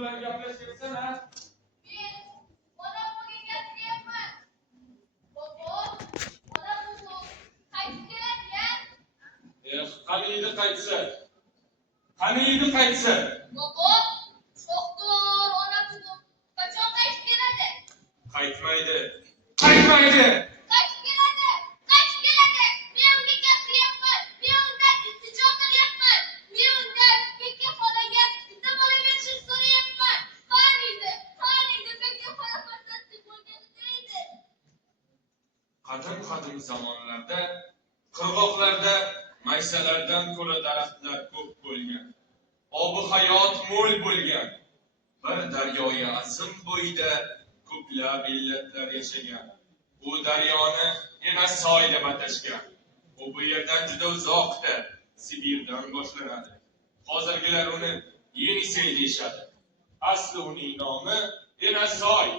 bilan gaplashyapsan-a? Men onam bo'lgan gapiryapman. Bobo, onam bugun qaytib keladi-ya. Qani edi qaytsa? Qani edi qaytsa? Bobo, doktor, onam bugun qachon qaytib keladi? Qaytmaydi. Qaytmaydi. Qaytib keladi. Qaytib keladi. Men unga gapiryapman. Men undan iltijo qilyapman. Men undan Pekka xolaga bitta bola berishini so'rayapman. Qaniydi Pekka xola farzandli bo'lganida edi. Qadim zamonlarda qirg'oqlarda maysalardan ko'ra daraxtlar ko'p bo'lgan. Obi hayot mo'l bo'lgan. Bir daryoyi azim bo'yida ko'plab millatlar yashagan. Bu daryoni yana soy deb atashgan. Bu yerdan juda uzoqda, Sibirdan boshlanadi. Hozirgilar uni Yenisey deyishadi. Asli uning nomi yana soy.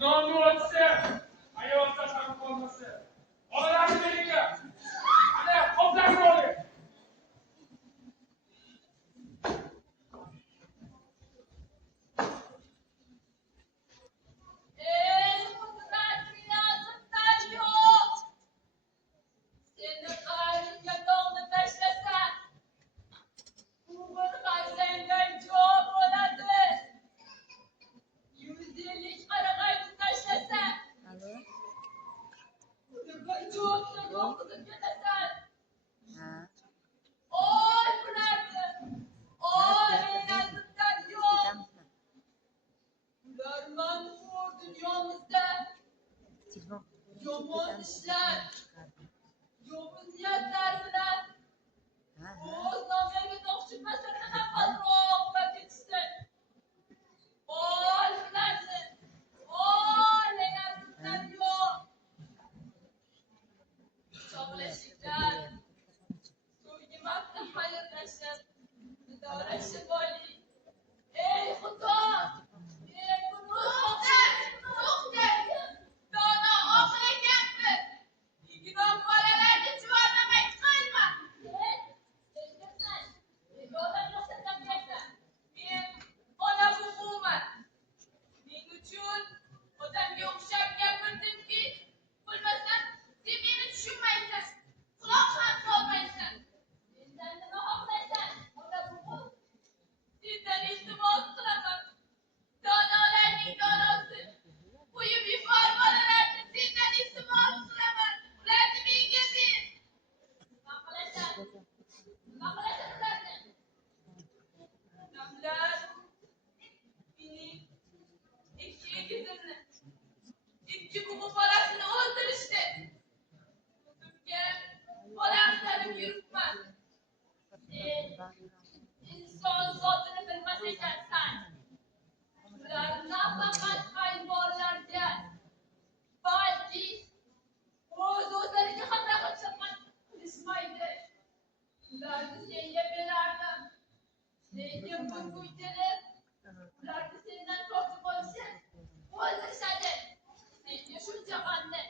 nonni o'tsa, hayotda ham qolmasa. Bolalarni menga. Ana, qoplarni oling. Ey qudrat riyozatlar yo'q. Seni qaringa dog'ni tashlasa, umr qaysangdan joy bo'ladi. 100 yillik qarag'ayni tashlasa, bir jo'qni o'qitib ketasan. Oy bularni, oy riyozatlar yo'q. Ular manfur dunyomizda yomon ishlar, yovuz niyatlar bilan o'z nomlariga dog' chiqmaslardan ham xatroq qilib ketishsin. Voy ularni, voy riyozatlar yo'q. Chog'lashinglar, so'nggi marta xayrlashib, vidolashib oling. Ey Xudo! Ey To'xta! Dono oxirlayapti. Ignon bolalarni juvonlamay qilma. Sen yoldan yo'qsatam gaplar. Men ona umuman. Shuning uchun odamga o'xshab gapirdimki, bilmasam sen meni tushunmaysan. Quloq ham solmaysan. Mendan nima xohlaysan? Ona bug'u sizdan iltimos qilaman. Donolarning donosi. Qo'yib yubor bolalarni, sendan iltimos qilaman. Ularni menga ber. Nima qilasan? Nima qilasan ularni? Odamlar mening ikki egizimni, ikki bug'u bolasini o'ldirishdi. O'zimga bolam tanib yuribman. İnson zotini bilmas ekansan. Ular nafaqat hayvonlarga, balki o'z-o'zlariga ham rahat qilishmaydi. Ularni senga berardim. Lekin bugun kelib, ularni sendan tortib olishib, o'ldirishadi. Senga shuncha qanday?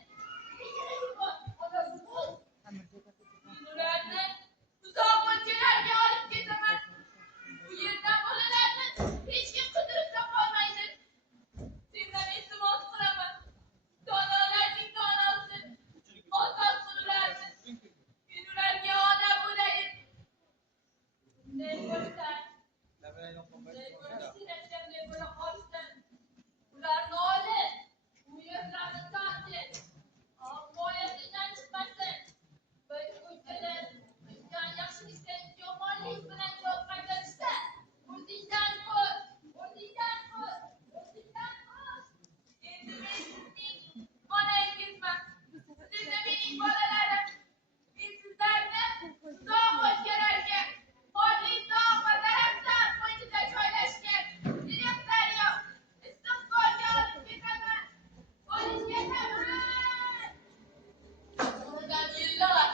Ularni uzoq o'lkalarga olib ketaman. Bu yerdan bolalarni hech kim qidirib topolmaydi. Sendan iltimos qilaman. Donolarning donosi, ozod qil ularni. Men ularga ona bo'layin. Bunday bo'lsa, bunday bo'lishsin, bunday bo'la qolsin. Ularni olib, bu yerlarni tortib, moyasidan chiqmasin. Bir kun kelib, bizdan yaxshi ishdan yomonlik bilan javob qaytarishsa, o'zingdan ko'r, o'zingdan ko'r, o'zingdan ko'r. Endi men sizning onangizman. Sizlar mening bolalarim. Men sizlarni uzoq o'lkalarga, qorli tog' va daraxtlar qo'ynida joylashgan yirik daryo istiqbolga olib ketaman. Olib ketaman. Oradan yillar,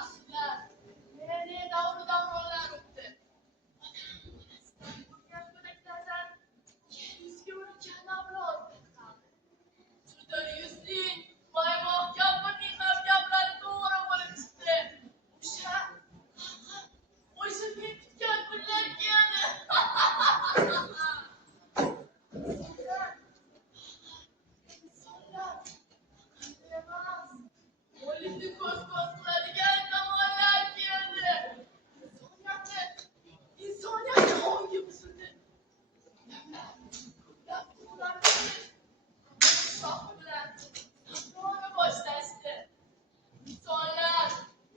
asrlar, ne davronlar o'tdi. Onam go'daklardan yuzga o'tgan avlod qoldi. Juda yuzli, maymoq kampirning ham gaplari to'g'ri bo'lib chiqdi. O'sha men kutgan kunlar keldi. Insonlar emas. O'likni ko'z-ko'z qiladigan zamonlar keldi. Insoniyatni o'ngi buzildi. Ularni shoh bilan sahroni boshlashdi. Insonlar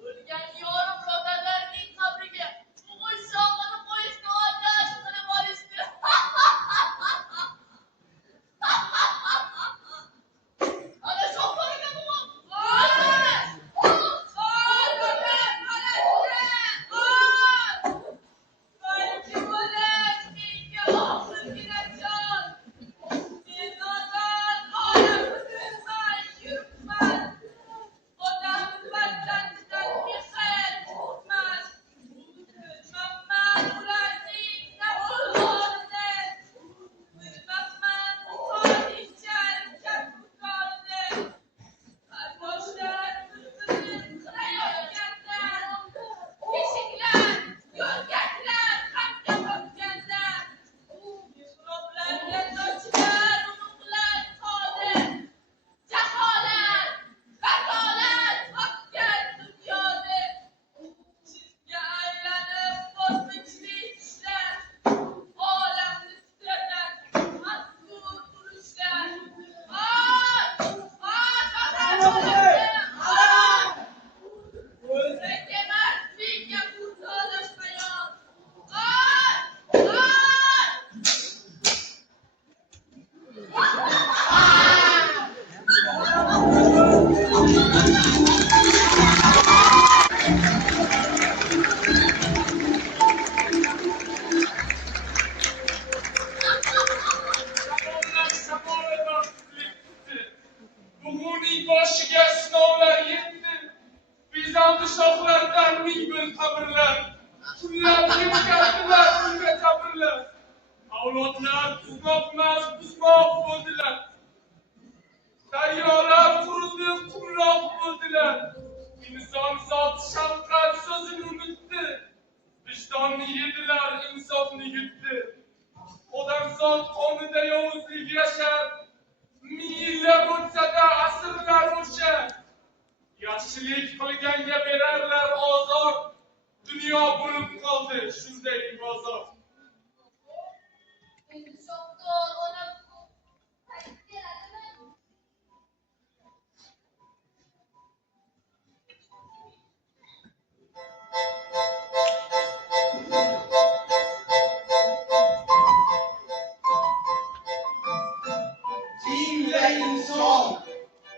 o'lgan yor birodarlarining qabriga o'g'il shohini qo'yishni odat qilib olishdi. Ana shoh bor ekan bu. Balki bo'lar menga oxirgina jon. Men ozod olam boshiga sinovlar yetdi. Bizanti shohlaridan ming bir qabrlar. Kunlarni yetkazdilar unga qabrlar. Avlodlar tuzmoqmas buzmoq bo'ldilar. Daryolar qurilib qumloq bo'ldilar. İnson zot shafqat so'zini unutdi. Vijdonni yedilar, insofni yutdi. Odamzod qonida yovuzlik yashar. Ming yillar o'tsa-da asrlar o'sha. Yaxshilik qilganga berarlar ozor. Dunyo bo'lib qoldi shunday bozor. Insofdor ona qaytib keladimi? Dinle inson,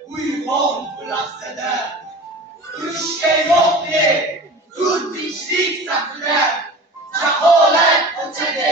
uyg'on bu lahzada. Urushga yo'q de, tur tinchlik safida. Jaholat ko'chadi,